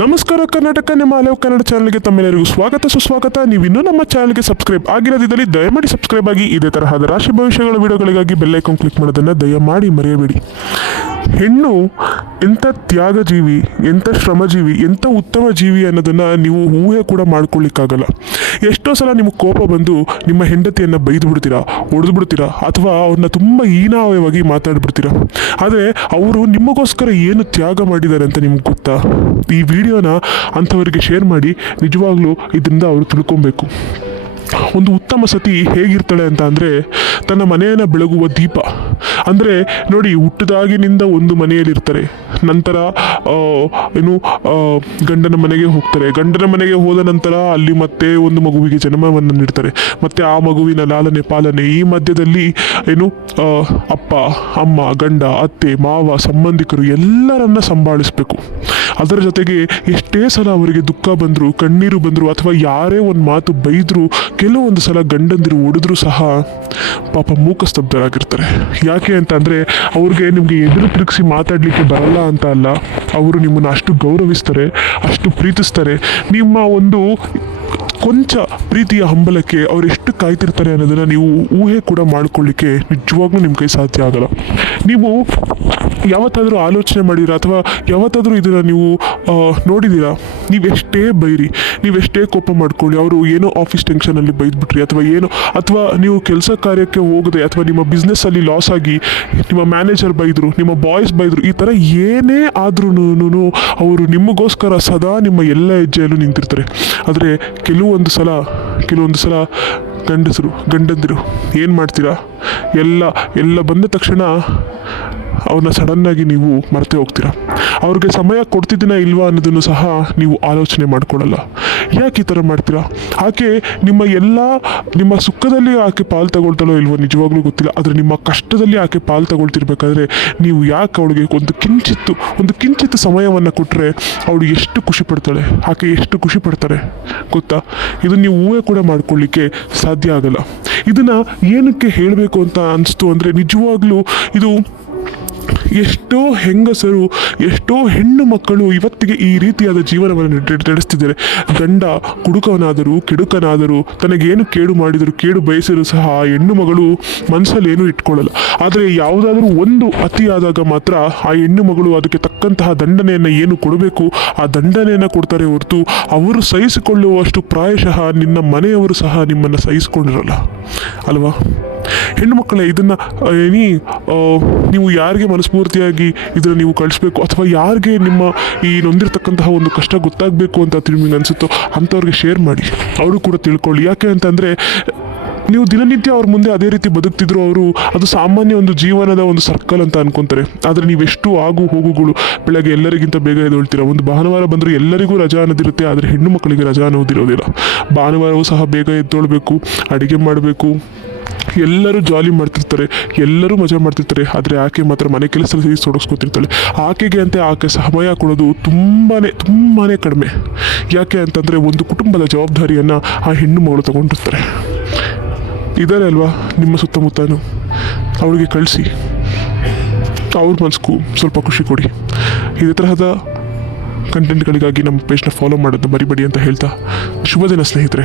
ನಮಸ್ಕಾರ ಕರ್ನಾಟಕ, ನಿಮ್ಮ ಅಲವ್ ಕನ್ನಡ ಚಾನಲ್ಗೆ ತಮ್ಮೆಲ್ಲರಿಗೂ ಸ್ವಾಗತ. ಸುಸ್ವಾಗತ. ನೀವು ಇನ್ನೂ ನಮ್ಮ ಚಾನಲ್ಗೆ ಸಬ್ಸ್ಕ್ರೈಬ್ ಆಗಿರೋದಿದ್ದಲ್ಲಿ ದಯಮಾಡಿ ಸಬ್ಸ್ಕ್ರೈಬ್ ಆಗಿ ಇದೇ ತರಹದ ರಾಶಿ ಭವಿಷ್ಯಗಳ ವಿಡಿಯೋಗಳಿಗಾಗಿ ಬೆಲ್ಲೈಕನ್ ಕ್ಲಿಕ್ ಮಾಡೋದನ್ನು ದಯಮಾಡಿ ಮರೆಯಬೇಡಿ. ಹೆಣ್ಣು ಎಂಥ ತ್ಯಾಗ ಜೀವಿ ಎಂಥ ಶ್ರಮಜೀವಿ, ಎಂಥ ಉತ್ತಮ ಜೀವಿ ಅನ್ನೋದನ್ನು ನೀವು ಊಹೆ ಕೂಡ ಮಾಡ್ಕೊಳ್ಳಿಕ್ಕಾಗಲ್ಲ. ಎಷ್ಟೋ ಸಲ ನಿಮಗೆ ಕೋಪ ಬಂದು ನಿಮ್ಮ ಹೆಂಡತಿಯನ್ನು ಬೈದು ಬಿಡ್ತೀರಾ ಹೊಡೆದು ಬಿಡ್ತೀರಾ ಅಥವಾ ಅವ್ರನ್ನ ತುಂಬ ಹೀನಾಯವಾಗಿ ಮಾತಾಡ್ಬಿಡ್ತೀರಾ? ಆದರೆ ಅವರು ನಿಮಗೋಸ್ಕರ ಏನು ತ್ಯಾಗ ಮಾಡಿದ್ದಾರೆ ಅಂತ ನಿಮ್ಗೆ ಗೊತ್ತಾ? ಈ ವಿಡಿಯೋನ ಅಂಥವರಿಗೆ ಶೇರ್ ಮಾಡಿ, ನಿಜವಾಗ್ಲೂ ಇದರಿಂದ ಅವರು ತಿಳ್ಕೊಬೇಕು. ಒಂದು ಉತ್ತಮ ಸತಿ ಹೇಗಿರ್ತಾಳೆ ಅಂತ ಅಂದರೆ, ತನ್ನ ಮನೆಯನ್ನು ಬೆಳಗುವ ದೀಪ. ಅಂದರೆ ನೋಡಿ, ಹುಟ್ಟಿದಾಗಿನಿಂದ ಒಂದು ಮನೆಯಲ್ಲಿರ್ತಾರೆ. ನಂತರ ಏನು ಗಂಡನ ಮನೆಗೆ ಹೋಗ್ತಾರೆ. ಗಂಡನ ಮನೆಗೆ ಹೋದ ನಂತರ ಅಲ್ಲಿ ಮತ್ತೆ ಒಂದು ಮಗುವಿಗೆ ಜನ್ಮವನ್ನು ನೀಡ್ತಾರೆ. ಮತ್ತೆ ಆ ಮಗುವಿನ ಲಾಲನೆ ಪಾಲನೆ ಈ ಮಧ್ಯದಲ್ಲಿ ಏನು ಅಪ್ಪ, ಅಮ್ಮ, ಗಂಡ, ಅತ್ತೆ, ಮಾವ, ಸಂಬಂಧಿಕರು ಎಲ್ಲರನ್ನ ಸಂಭಾಳಿಸ್ಬೇಕು. ಅದರ ಜೊತೆಗೆ ಎಷ್ಟೇ ಸಲ ಅವರಿಗೆ ದುಃಖ ಬಂದರು, ಕಣ್ಣೀರು ಬಂದರು, ಅಥವಾ ಯಾರೇ ಒಂದು ಮಾತು ಬೈದರೂ, ಕೆಲವೊಂದು ಸಲ ಗಂಡಂದಿರು ಓಡಿದ್ರು ಸಹ ಪಾಪ ಮೂಕ ಸ್ತಬ್ಧರಾಗಿರ್ತಾರೆ ಯಾಕೆ ಅಂತ ಅಂದರೆ ಅವ್ರಿಗೆ ನಿಮಗೆ ಎದುರು ತಿರುಗಿಸಿ ಮಾತಾಡಲಿಕ್ಕೆ ಬರಲ್ಲ ಅಂತ ಅಲ್ಲ. ಅವರು ನಿಮ್ಮನ್ನು ಅಷ್ಟು ಗೌರವಿಸ್ತಾರೆ, ಅಷ್ಟು ಪ್ರೀತಿಸ್ತಾರೆ. ನಿಮ್ಮ ಒಂದು ಕೊಂಚ ಪ್ರೀತಿಯ ಹಂಬಲಕ್ಕೆ ಅವ್ರು ಎಷ್ಟು ಕಾಯ್ತಿರ್ತಾರೆ ಅನ್ನೋದನ್ನು ನೀವು ಊಹೆ ಕೂಡ ಮಾಡ್ಕೊಳ್ಳಿಕ್ಕೆ ನಿಜವಾಗ್ಲೂ ನಿಮ್ಮ ಕೈ ಸಾಧ್ಯ ಆಗಲ್ಲ. ನೀವು ಯಾವತ್ತಾದರೂ ಆಲೋಚನೆ ಮಾಡಿದ್ದೀರಾ? ಅಥವಾ ಯಾವತ್ತಾದರೂ ಇದನ್ನು ನೀವು ನೋಡಿದ್ದೀರಾ? ನೀವೆಷ್ಟೇ ಬೈರಿ, ನೀವೆಷ್ಟೇ ಕೋಪ ಮಾಡ್ಕೊಳ್ಳಿ, ಅವರು ಏನೋ ಆಫೀಸ್ ಟೆನ್ಷನಲ್ಲಿ ಬೈದ್ಬಿಟ್ರಿ, ಅಥವಾ ಏನೋ, ಅಥವಾ ನೀವು ಕೆಲಸ ಕಾರ್ಯಕ್ಕೆ ಹೋಗದೆ, ಅಥವಾ ನಿಮ್ಮ ಬಿಸ್ನೆಸ್ಸಲ್ಲಿ ಲಾಸ್ ಆಗಿ ನಿಮ್ಮ ಮ್ಯಾನೇಜರ್ ಬೈದರು, ನಿಮ್ಮ ಬಾಯ್ಸ್ ಬೈದರು, ಈ ಥರ ಏನೇ ಆದ್ರೂ ಅವರು ನಿಮಗೋಸ್ಕರ ಸದಾ ನಿಮ್ಮ ಎಲ್ಲ ಹೆಜ್ಜೆಯಲ್ಲೂ ನಿಂತಿರ್ತಾರೆ. ಆದರೆ, ಕೆಲವೊಂದು ಸಲ ಕೆಲವೊಂದು ಸಲ ಗಂಡಸರು, ಗಂಡಂದಿರು ಏನು ಮಾಡ್ತೀರಾ? ಎಲ್ಲ ಎಲ್ಲ ಬಂದ ತಕ್ಷಣ ಅವ್ರನ್ನ ಸಡನ್ನಾಗಿ ನೀವು ಮರೆತೆ ಹೋಗ್ತೀರಾ? ಅವ್ರಿಗೆ ಸಮಯ ಕೊಡ್ತಿದ್ದೀನ ಇಲ್ವಾ ಅನ್ನೋದನ್ನು ಸಹ ನೀವು ಆಲೋಚನೆ ಮಾಡ್ಕೊಳ್ಳಲ್ಲ ಯಾಕೆ ಈ ಥರ ಮಾಡ್ತೀರಾ? ಆಕೆ ನಿಮ್ಮ ಎಲ್ಲ, ನಿಮ್ಮ ಸುಖದಲ್ಲಿ ಆಕೆ ಪಾಲು ತಗೊಳ್ತಾಳೋ ಇಲ್ವೋ ನಿಜವಾಗ್ಲೂ ಗೊತ್ತಿಲ್ಲ. ಆದರೆ ನಿಮ್ಮ ಕಷ್ಟದಲ್ಲಿ ಆಕೆ ಪಾಲು ತಗೊಳ್ತಿರ್ಬೇಕಾದ್ರೆ ನೀವು ಯಾಕೆ ಅವಳಿಗೆ ಒಂದು ಕಿಂಚಿತ್ತು ಒಂದು ಕಿಂಚಿತ್ತು ಸಮಯವನ್ನು ಕೊಟ್ಟರೆ ಅವಳು ಎಷ್ಟು ಖುಷಿ ಪಡ್ತಾಳೆ? ಆಕೆ ಎಷ್ಟು ಖುಷಿ ಪಡ್ತಾರೆ? ಗೊತ್ತಾ? ಇದು ನೀವು ಊಹೆ ಕೂಡ ಮಾಡ್ಕೊಳ್ಳಿಕ್ಕೆ ಸಾಧ್ಯ ಆಗಲ್ಲ. ಇದನ್ನು ಏನಕ್ಕೆ ಹೇಳಬೇಕು ಅಂತ ಅನಿಸ್ತು ಅಂದರೆ ನಿಜವಾಗ್ಲೂ ಇದು ಎಷ್ಟೋ ಹೆಂಗಸರು, ಎಷ್ಟೋ ಹೆಣ್ಣು ಮಕ್ಕಳು ಇವತ್ತಿಗೆ ಈ ರೀತಿಯಾದ ಜೀವನವನ್ನು ನಡೆಸ್ತಿದ್ದಾರೆ. ಗಂಡ ಕುಡುಕನಾದರೂ ಕೆಡುಕನಾದರೂ ತನಗೇನು ಕೇಡು ಮಾಡಿದರೂ ಕೇಡು ಬಯಸಿದರೂ ಸಹ ಆ ಹೆಣ್ಣು ಮಗಳು ಮನಸ್ಸಲ್ಲಿ ಏನೂ ಇಟ್ಕೊಳ್ಳಲ್ಲ. ಆದರೆ ಯಾವುದಾದ್ರೂ ಒಂದು ಅತಿಯಾದಾಗ ಮಾತ್ರ ಆ ಹೆಣ್ಣು ಮಗಳು ಅದಕ್ಕೆ ತಕ್ಕಂತಹ ದಂಡನೆಯನ್ನು ಏನು ಕೊಡಬೇಕು? ಆ ದಂಡನೆಯನ್ನು ಕೊಡ್ತಾರೆ ಹೊರತು ಅವರು ಸಹಿಸಿಕೊಳ್ಳುವಷ್ಟು ಪ್ರಾಯಶಃ ನಿನ್ನ ಮನೆಯವರು ಸಹ ನಿಮ್ಮನ್ನು ಸಹಿಸಿಕೊಂಡಿರಲ್ಲ. ಅಲ್ವಾ? ಹೆಣ್ಣು ಮಕ್ಕಳೇ ಇದನ್ನು ಏನಿ ನೀವು ಯಾರಿಗೆ ಮನಸ್ಫೂರ್ತಿಯಾಗಿ ಇದನ್ನು ನೀವು ಕಳಿಸ್ಬೇಕು ಅಥವಾ ಯಾರಿಗೆ ನಿಮ್ಮ ಈ ನೊಂದಿರ್ತಕ್ಕಂತಹ ಒಂದು ಕಷ್ಟ ಗೊತ್ತಾಗಬೇಕು ಅಂತ ನಿಮಗೆ ಅನಿಸುತ್ತೋ ಅಂಥವ್ರಿಗೆ ಶೇರ್ ಮಾಡಿ. ಅವರು ಕೂಡ ತಿಳ್ಕೊಳ್ಳಿ. ಯಾಕೆ ಅಂತಂದರೆ, ನೀವು ದಿನನಿತ್ಯ ಅವ್ರ ಮುಂದೆ ಅದೇ ರೀತಿ ಬದುಕ್ತಿದ್ರು ಅವರು, ಅದು ಸಾಮಾನ್ಯ ಒಂದು ಜೀವನದ ಒಂದು ಸರ್ಕಲ್ ಅಂತ ಅನ್ಕೊಂತಾರೆ. ಆದರೆ ನೀವೆಷ್ಟು ಆಗು ಹೋಗುಗಳು ಬೆಳಗ್ಗೆ ಎಲ್ಲರಿಗಿಂತ ಬೇಗ ಎದ್ದೇಳ್ತೀರ. ಒಂದು ಭಾನುವಾರ ಬಂದರೆ ಎಲ್ಲರಿಗೂ ರಜಾ ಅನ್ನೋದಿರುತ್ತೆ ಆದರೆ ಹೆಣ್ಣು ಮಕ್ಕಳಿಗೆ ರಜಾ ಅನ್ನೋದಿರೋದಿಲ್ಲ ಭಾನುವಾರವೂ ಸಹ ಬೇಗ ಎದ್ದೊಳ್ಬೇಕು, ಅಡುಗೆ ಮಾಡಬೇಕು ಎಲ್ಲರೂ ಜಾಲಿ ಮಾಡ್ತಿರ್ತಾರೆ, ಎಲ್ಲರೂ ಮಜಾ ಮಾಡ್ತಿರ್ತಾರೆ, ಆದರೆ ಆಕೆ ಮಾತ್ರ ಮನೆ ಕೆಲಸದಲ್ಲಿ ತೊಡಗಿಸ್ಕೊತಿರ್ತಾಳೆ ಆಕೆಗೆ ಅಂತ ಆಕೆ ಸಮಯ ಕೊಡೋದು ತುಂಬಾ ತುಂಬಾ ಕಡಿಮೆ. ಯಾಕೆ ಅಂತಂದರೆ ಒಂದು ಕುಟುಂಬದ ಜವಾಬ್ದಾರಿಯನ್ನು ಆ ಹೆಣ್ಣು ಮಗಳು ತಗೊಂಡಿರ್ತಾರೆ. ಇದಾರೆ ಅಲ್ವಾ ನಿಮ್ಮ ಸುತ್ತಮುತ್ತಲೂ ಅವಳಿಗೆ ಕಳಿಸಿ. ಅವ್ರ ಮನಸ್ಗೂ ಸ್ವಲ್ಪ ಖುಷಿ ಕೊಡಿ. ಇದೇ ತರಹದ ಕಂಟೆಂಟ್ಗಳಿಗಾಗಿ ನಮ್ಮ ಪೇಜ್ನ ಫಾಲೋ ಮಾಡೋದು ಮರಿಬೇಡಿ ಅಂತ ಹೇಳ್ತಾ, ಶುಭ ದಿನ ಸ್ನೇಹಿತರೆ.